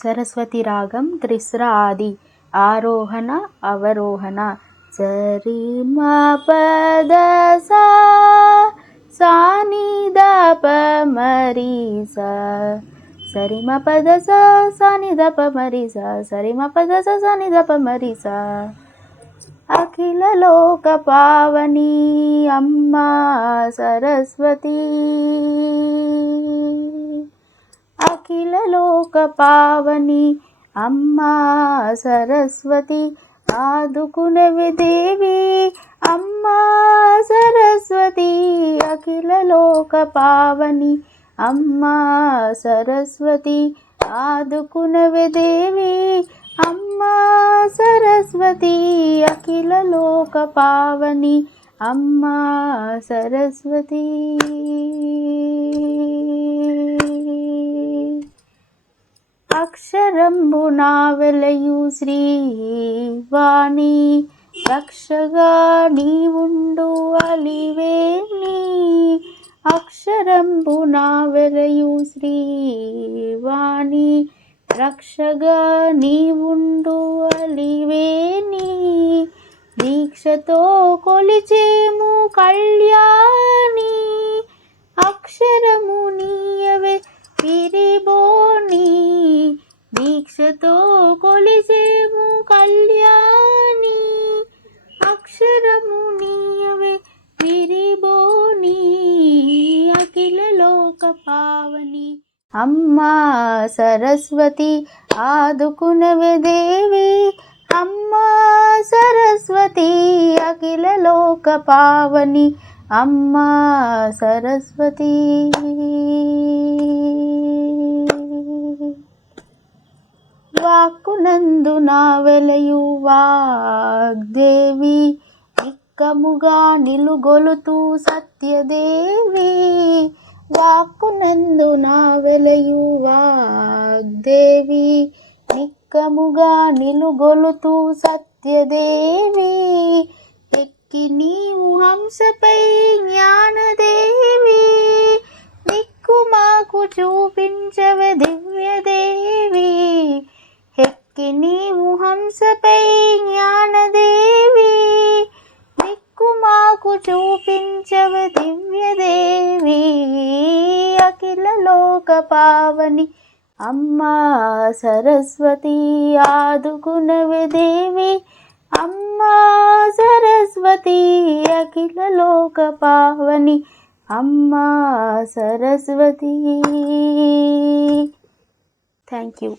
సరస్వతి రాగం త్రిస్ర ఆది ఆరోహణ అవరోహణ సరి మా పద సా సాని ద ప మరి సా సరి మ పద సా సాని ద ప మరి సా సరి మ పద సా సాని ద ప మరి సా అఖిల లోక పావని అమ్మా సరస్వతి అఖిల లోక పావని అమ్మా సరస్వతి ఆదుకునవే దేవి అమ్మా సరస్వతి అఖిల లోక పావని అమ్మా సరస్వతి ఆదుకునవే దేవి అమ్మా సరస్వతి అఖిల లోక పావని అమ్మా సరస్వతి. అక్షరంబున వెలయు శ్రీవాణి రక్షగా నీవుండు అలివేణి అక్షరంబున వెలయు శ్రీవాణి రక్షగా నీవుండు అలివేణి దీక్షతో కొలిచేము కళ్యాణి అక్షరము నీయవే విరిబోని దీక్షతో కొలిసేము కళ్యాణి అక్షరము నీయవే విరిబోని అఖిల లోక పావని అమ్మా సరస్వతి ఆదుకునవే దేవి అమ్మా సరస్వతి అఖిల లోక పావని అమ్మా సరస్వతి. వాక్కునందున వెలయు వాగ్దేవి నిక్కముగా నిలుగొలుతూ సత్యదేవి వాక్కునందున వెలయు వాగ్దేవి నిక్కముగా నిలుగొలుతూ సత్యదేవి ఎక్కి నీవు హంసపై జ్ఞానదేవి దిక్కు మాకు చూపించవే దివ్యదేవి ఎక్కి నీవు హంసపై జ్ఞానదేవి దిక్కు మాకు చూపించవే దివ్యదేవి అఖిల లోక పావని అమ్మా సరస్వతి ఆదుకునవే దేవి అమ్మా సరస్వతి అఖిల లోక పావని అమ్మా సరస్వతి. Thank you.